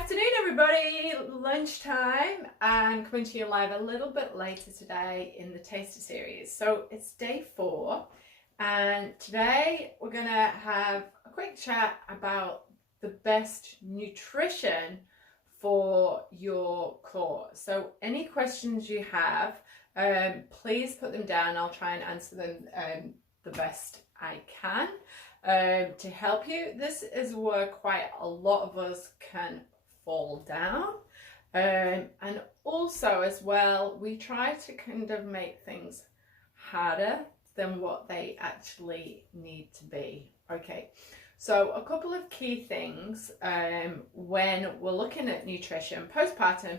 afternoon, everybody. Lunchtime, and coming to you live a little bit later today in the Taster series. So it's day 4, and today we're gonna have a quick chat about the best nutrition for your core. So any questions you have, please put them down. I'll try and answer them the best I can to help you. This is where quite a lot of us can fall down, and also as well, we try to kind of make things harder than what they actually need to be. Okay, so a couple of key things when we're looking at nutrition postpartum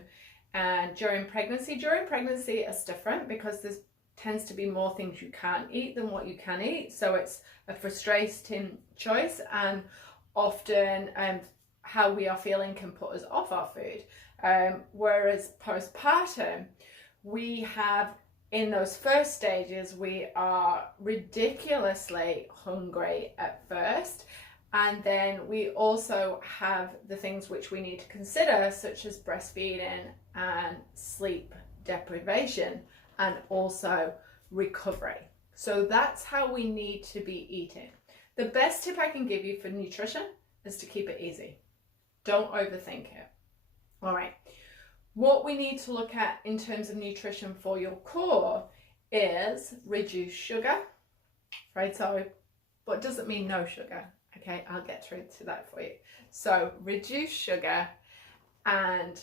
and during pregnancy. During pregnancy it's different because there's tends to be more things you can't eat than what you can eat, so it's a frustrating choice, and often how we are feeling can put us off our food, whereas postpartum, we have, in those first stages, we are ridiculously hungry at first, and then we also have the things which we need to consider, such as breastfeeding and sleep deprivation, and also recovery. So that's how we need to be eating. The best tip I can give you for nutrition is to keep it easy. Don't overthink it. All right. What we need to look at in terms of nutrition for your core is reduce sugar. Right, so, but it doesn't mean no sugar. Okay, I'll get through to that for you. So reduce sugar and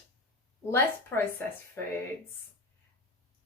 less processed foods.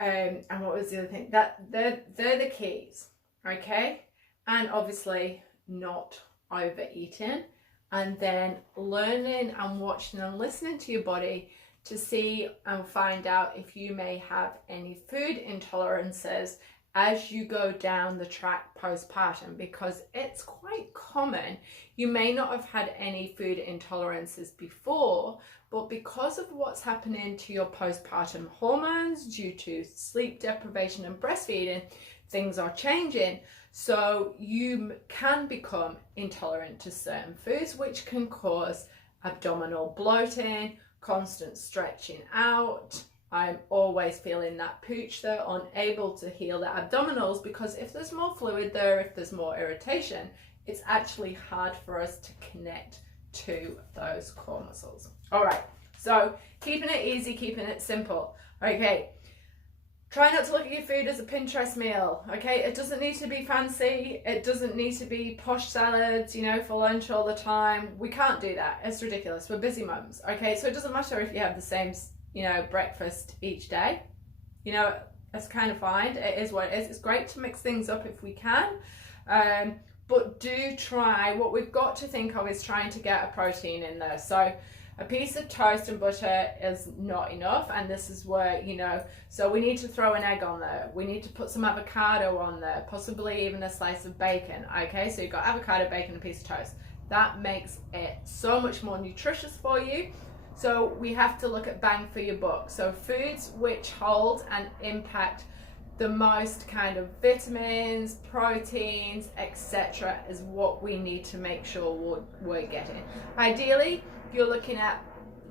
And what was the other thing? They're the keys, okay? And obviously not overeating, and then learning and watching and listening to your body to see and find out if you may have any food intolerances as you go down the track postpartum, because it's quite common. You may not have had any food intolerances before, but because of what's happening to your postpartum hormones due to sleep deprivation and breastfeeding, things are changing. So you can become intolerant to certain foods, which can cause abdominal bloating, constant stretching out. I'm always feeling that pooch there, unable to heal the abdominals, because if there's more fluid there, if there's more irritation, it's actually hard for us to connect to those core muscles. All right, so keeping it easy, keeping it simple. Okay, try not to look at your food as a Pinterest meal. Okay, it doesn't need to be fancy. It doesn't need to be posh salads, you know, for lunch all the time. We can't do that. It's ridiculous. We're busy mums. Okay, so it doesn't matter if you have the same, you know, breakfast each day. You know, that's kind of fine. It is what it is. It's great to mix things up if we can. But do try, what we've got to think of is trying to get a protein in there. So a piece of toast and butter is not enough, and this is where, you know, so we need to throw an egg on there. We need to put some avocado on there, possibly even a slice of bacon. Okay, so you've got avocado, bacon, and a piece of toast. That makes it so much more nutritious for you. So we have to look at bang for your buck. So foods which hold and impact the most kind of vitamins, proteins, etc. is what we need to make sure we're getting. Ideally, you're looking at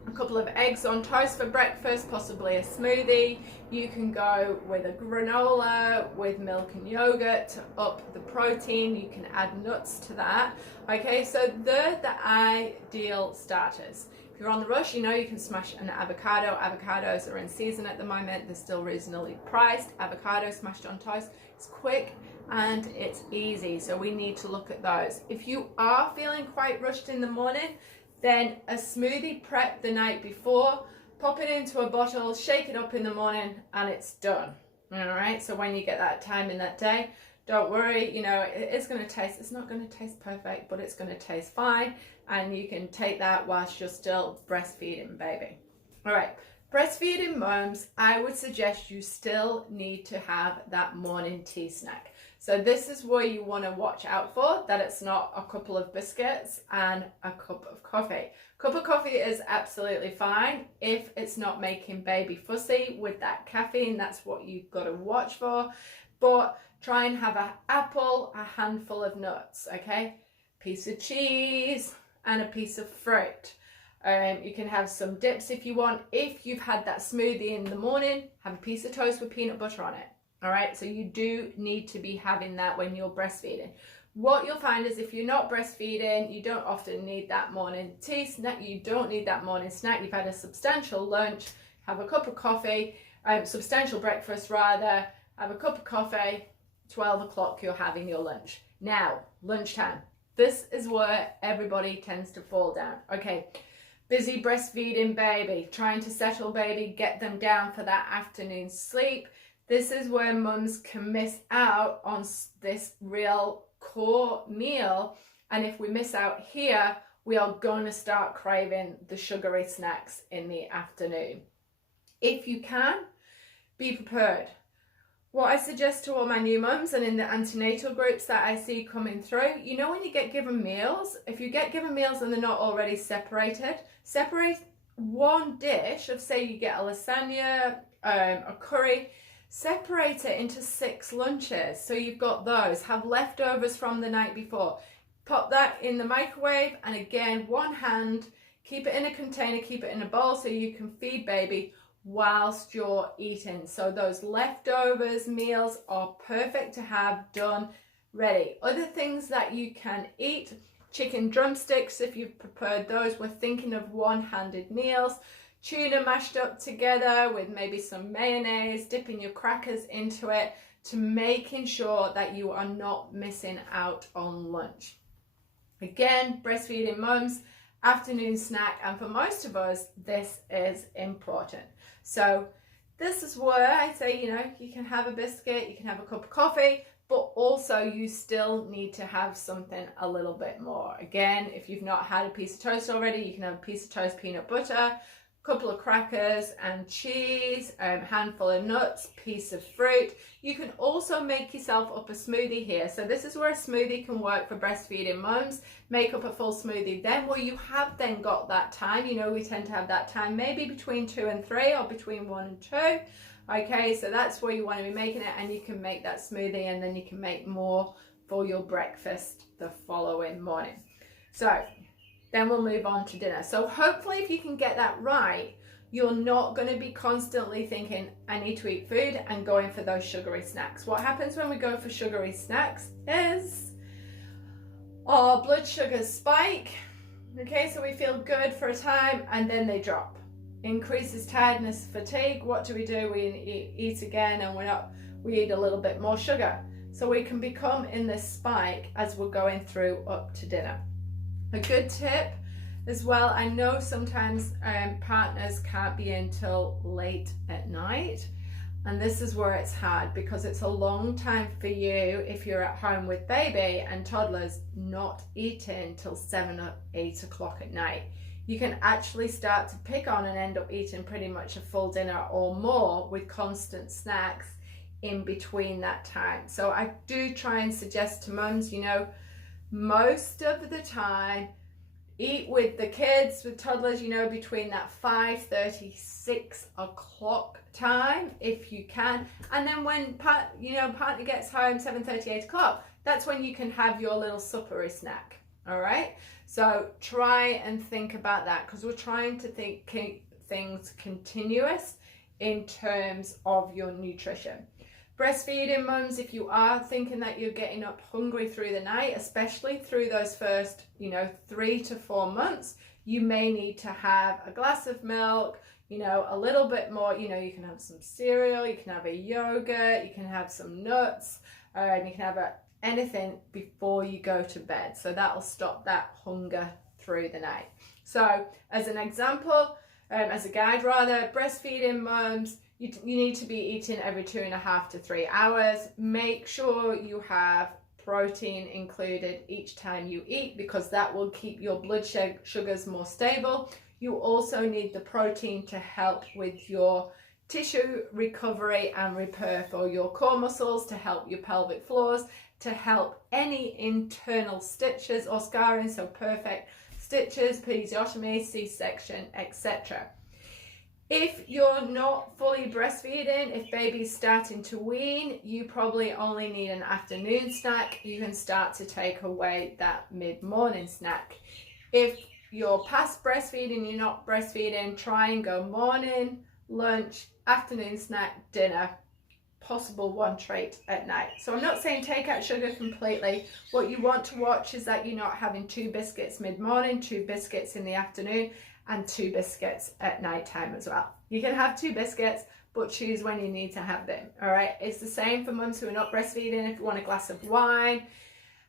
a couple of eggs on toast for breakfast, possibly a smoothie. You can go with a granola with milk and yogurt to up the protein. You can add nuts to that. Okay, so they're the ideal starters. If you're on the rush, you know, you can smash an avocado. Avocados are in season at the moment. They're still reasonably priced. Avocado smashed on toast. It's quick and it's easy. So we need to look at those. If you are feeling quite rushed in the morning, then a smoothie prep the night before, pop it into a bottle, shake it up in the morning, and it's done. All right, so when you get that time in that day, don't worry, you know, it's going to taste, it's not going to taste perfect, but it's going to taste fine, and you can take that whilst you're still breastfeeding baby. All right, breastfeeding moms, I would suggest you still need to have that morning tea snack. So this is where you want to watch out for, that it's not a couple of biscuits and a cup of coffee. Cup of coffee is absolutely fine if it's not making baby fussy with that caffeine. That's what you've got to watch for. But try and have an apple, a handful of nuts, okay? Piece of cheese and a piece of fruit. You can have some dips if you want. If you've had that smoothie in the morning, have a piece of toast with peanut butter on it. All right, so you do need to be having that when you're breastfeeding. What you'll find is if you're not breastfeeding, you don't often need that morning tea snack, you don't need that morning snack. You've had a substantial lunch, have a cup of coffee, substantial breakfast rather, have a cup of coffee, 12 o'clock you're having your lunch. Now, lunchtime. This is where everybody tends to fall down. Okay, busy breastfeeding baby, trying to settle baby, get them down for that afternoon sleep. This is where mums can miss out on this real core meal, and if we miss out here, we are going to start craving the sugary snacks in the afternoon. If you can, be prepared. What I suggest to all my new mums and in the antenatal groups that I see coming through, you know, when you get given meals, if you get given meals and they're not already separated, separate one dish of, say you get a lasagna, a curry, separate it into 6 lunches. So you've got those, have leftovers from the night before. Pop that in the microwave, and again, one hand, keep it in a container, keep it in a bowl so you can feed baby whilst you're eating. So those leftovers meals are perfect to have done, ready. Other things that you can eat, chicken drumsticks if you've prepared those. We're thinking of one-handed meals. Tuna mashed up together with maybe some mayonnaise, dipping your crackers into it, to making sure that you are not missing out on lunch. Again, breastfeeding mums, afternoon snack, and for most of us, this is important. So this is where I say, you know, you can have a biscuit, you can have a cup of coffee, but also you still need to have something a little bit more. Again, if you've not had a piece of toast already, you can have a piece of toast, peanut butter, couple of crackers and cheese, handful of nuts, piece of fruit. You can also make yourself up a smoothie here. So this is where a smoothie can work for breastfeeding mums. Make up a full smoothie then, where you have then got that time. You know, we tend to have that time maybe between 2 and 3 or between 1 and 2. Okay, so that's where you want to be making it, and you can make that smoothie and then you can make more for your breakfast the following morning. So then we'll move on to dinner. So hopefully if you can get that right, you're not going to be constantly thinking, I need to eat food, and going for those sugary snacks. What happens when we go for sugary snacks is our blood sugars spike. Okay, so we feel good for a time and then they drop. Increases tiredness, fatigue. What do? We eat again, and we eat a little bit more sugar. So we can become in this spike as we're going through up to dinner. A good tip as well, I know sometimes partners can't be in till late at night, and this is where it's hard because it's a long time for you if you're at home with baby and toddlers not eating till 7 or 8 o'clock at night. You can actually start to pick on and end up eating pretty much a full dinner or more with constant snacks in between that time. So I do try and suggest to mums, you know, most of the time, eat with the kids, with toddlers, you know, between that 5:30, 6 o'clock time, if you can. And then when partner gets home, 7:30, 8 o'clock, that's when you can have your little suppery snack. All right. So try and think about that, because we're trying to keep things continuous in terms of your nutrition. Breastfeeding mums, if you are thinking that you're getting up hungry through the night, especially through those first, 3 to 4 months, you may need to have a glass of milk, a little bit more, you can have some cereal, you can have a yogurt, you can have some nuts, you can have anything before you go to bed. So that'll stop that hunger through the night. So as an example, as a guide rather, breastfeeding mums, you need to be eating every 2.5 to 3 hours. Make sure you have protein included each time you eat, because that will keep your blood sugars more stable. You also need the protein to help with your tissue recovery and repair for your core muscles, to help your pelvic floors, to help any internal stitches or scarring, so perfect stitches, episiotomy, C-section, etc. If you're not fully breastfeeding, if baby's starting to wean, you probably only need an afternoon snack. You can start to take away that mid-morning snack. If you're past breastfeeding, you're not breastfeeding, try and go morning, lunch, afternoon snack, dinner, possible one treat at night. So I'm not saying take out sugar completely. What you want to watch is that you're not having 2 biscuits mid-morning, 2 biscuits in the afternoon, and 2 biscuits at night time as well. You can have 2 biscuits, but choose when you need to have them. All right, it's the same for mums who are not breastfeeding. If you want a glass of wine,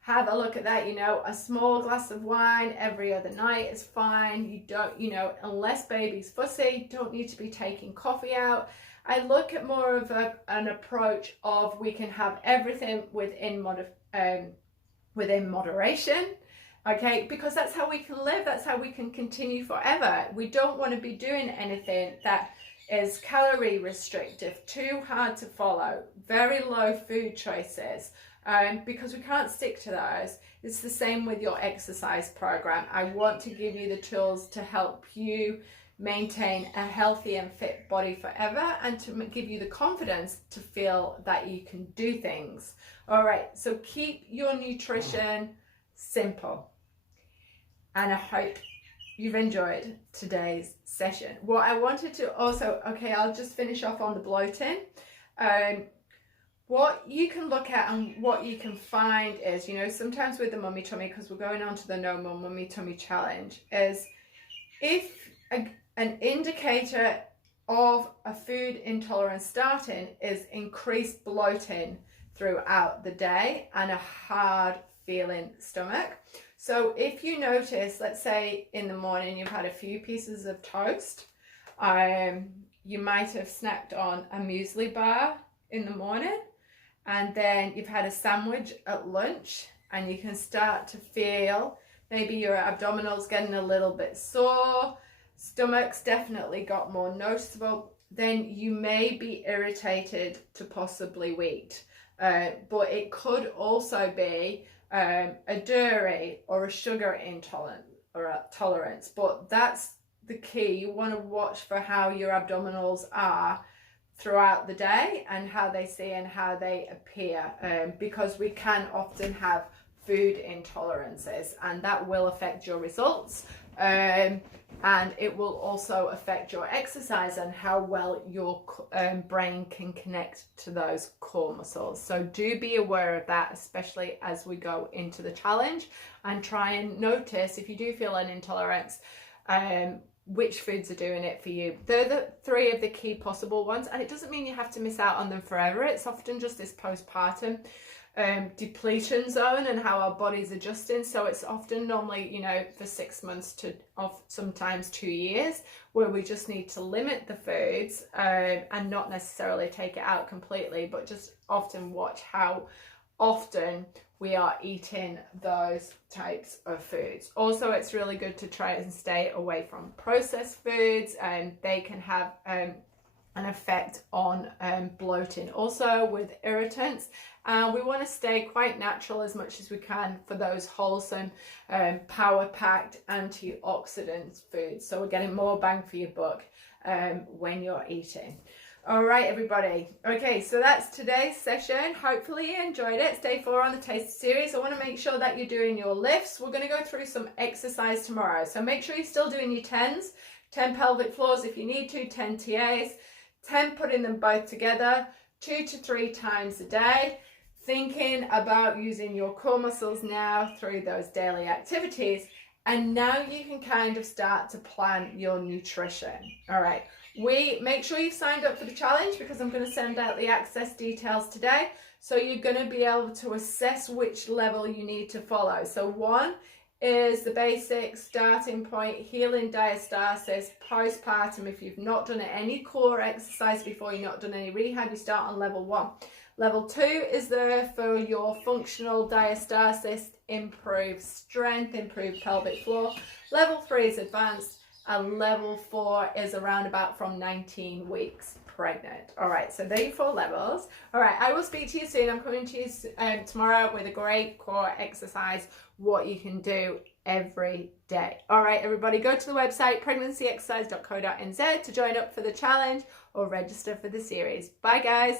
have a look at that. You know, a small glass of wine every other night is fine. You don't, you know, unless baby's fussy, don't need to be taking coffee out. I look at more of an approach of we can have everything within moderation, okay, because that's how we can live, that's how we can continue forever. We don't want to be doing anything that is calorie restrictive, too hard to follow, very low food choices, because we can't stick to those. It's the same with your exercise program. I want to give you the tools to help you maintain a healthy and fit body forever, and to give you the confidence to feel that you can do things. All right, so keep your nutrition simple, and I hope you've enjoyed today's session. What I wanted to also, okay, I'll just finish off on the bloating. What you can look at and what you can find is, you know, sometimes with the mummy tummy, because we're going on to the No More Mummy Tummy Challenge, is if an indicator of a food intolerance starting is increased bloating throughout the day and a hard feeling stomach. So if you notice, let's say in the morning you've had a few pieces of toast, you might have snacked on a muesli bar in the morning, and then you've had a sandwich at lunch, and you can start to feel maybe your abdominals getting a little bit sore, stomach's definitely got more noticeable, then you may be irritated to possibly wheat. But it could also be a dairy or a sugar intolerance or a tolerance. But that's the key. You want to watch for how your abdominals are throughout the day and how they see and how they appear, because we can often have food intolerances, and that will affect your results, and it will also affect your exercise and how well your brain can connect to those core muscles. So do be aware of that, especially as we go into the challenge, and try and notice if you do feel an intolerance, which foods are doing it for you. They're the 3 of the key possible ones, and it doesn't mean you have to miss out on them forever. It's often just this postpartum depletion zone and how our body's adjusting. So it's often normally, you know, for 6 months to sometimes 2 years, where we just need to limit the foods and not necessarily take it out completely, but just often watch how often we are eating those types of foods. Also, it's really good to try and stay away from processed foods, and they can have an effect on bloating. Also with irritants, we want to stay quite natural as much as we can for those wholesome, power-packed antioxidant foods. So we're getting more bang for your buck when you're eating. All right, everybody. Okay, so that's today's session. Hopefully you enjoyed it. It's day 4 on the Taster series. I want to make sure that you're doing your lifts. We're going to go through some exercise tomorrow. So make sure you're still doing your 10s, 10 pelvic floors if you need to, 10 TAs, 10 putting them both together, 2 to 3 times a day. Thinking about using your core muscles now through those daily activities. And now you can kind of start to plan your nutrition. All right. Make sure you've signed up for the challenge, because I'm going to send out the access details today. So you're going to be able to assess which level you need to follow. So 1 is the basic starting point, healing diastasis, postpartum. If you've not done any core exercise before, you've not done any rehab, you start on level 1. Level 2 is there for your functional diastasis, improve strength, improve pelvic floor. Level 3 is advanced, and level 4 is around about from 19 weeks pregnant. All right, so there are your 4 levels. All right, I will speak to you soon. I'm coming to you tomorrow with a great core exercise, what you can do every day. All right, everybody, go to the website pregnancyexercise.co.nz to join up for the challenge or register for the series. Bye, guys.